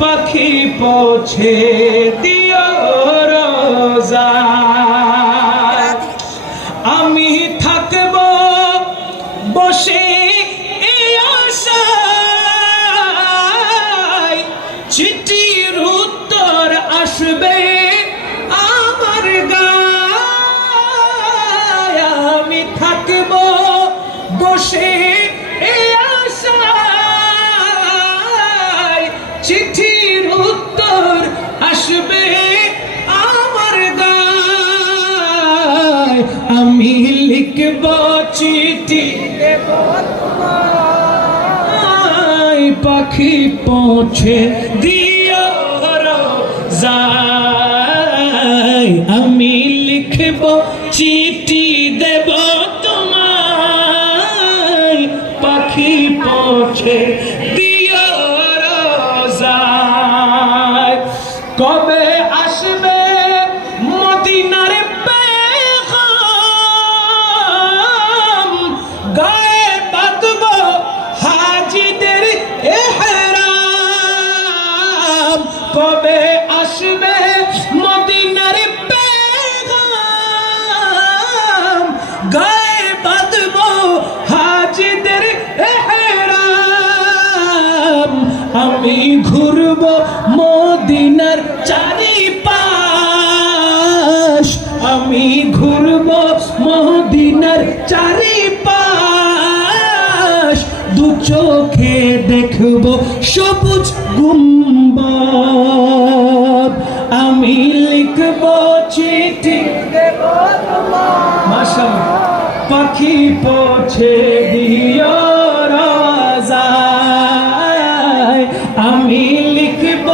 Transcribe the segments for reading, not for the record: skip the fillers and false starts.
পাখি পৌঁছে দিও রোজায়। আমি থাকব বসে এই আশায়, চিঠির উত্তর আসবে আমার গায়ে। আমি থাকব বসে এই আশায়, চিঠির উত্তর আসবে আমার গায়ে। আমি লিখব চিঠি দেব তোমায়, পাখি পৌঁছে দিও রোজায়। আমি লিখব চিঠি দেব তোমায়, পাখি পৌঁছে দিও রোজায়। কবে আসবে মদিনার পেগাম, গায়ে বাঁধব হাজিদের ইহরাম। কবে আসবে মদিনার পেগাম, গায়ে বাঁধব হাজিদের ইহরাম। আমি ঘুরব মদিনার চারিপাশ, আমি ঘুরব মদিনার চারিপাশ। দু চোখে দেখব সবুজ গুম্বদ। আমি লিখব চিঠি দেব তোমায়, মাশাআল্লাহ, পাখি পৌঁছে দিও রোজায়। আমি লিখব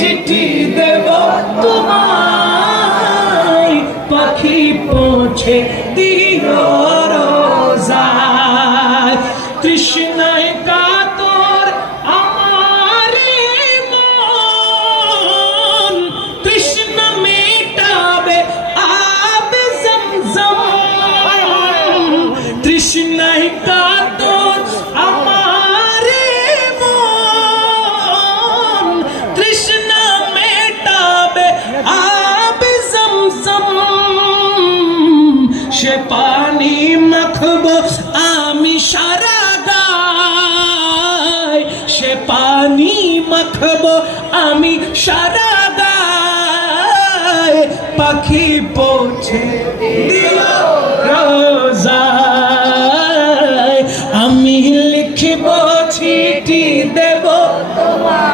চিঠি দেব তোমায়, পাখি পৌঁছে দিও রোজায়। তৃষ্ণায় কাতর আমার মন, তৃষ্ণা মেটাবে আবে জমজম। তৃষ্ণায় কাতর আমার মন, তৃষ্ণা মেটাবে আবে জমজম। সে পানি মাখব আমি সারা গায়, সে পানি মাখব আমি সারা গায়। পাখি পৌঁছে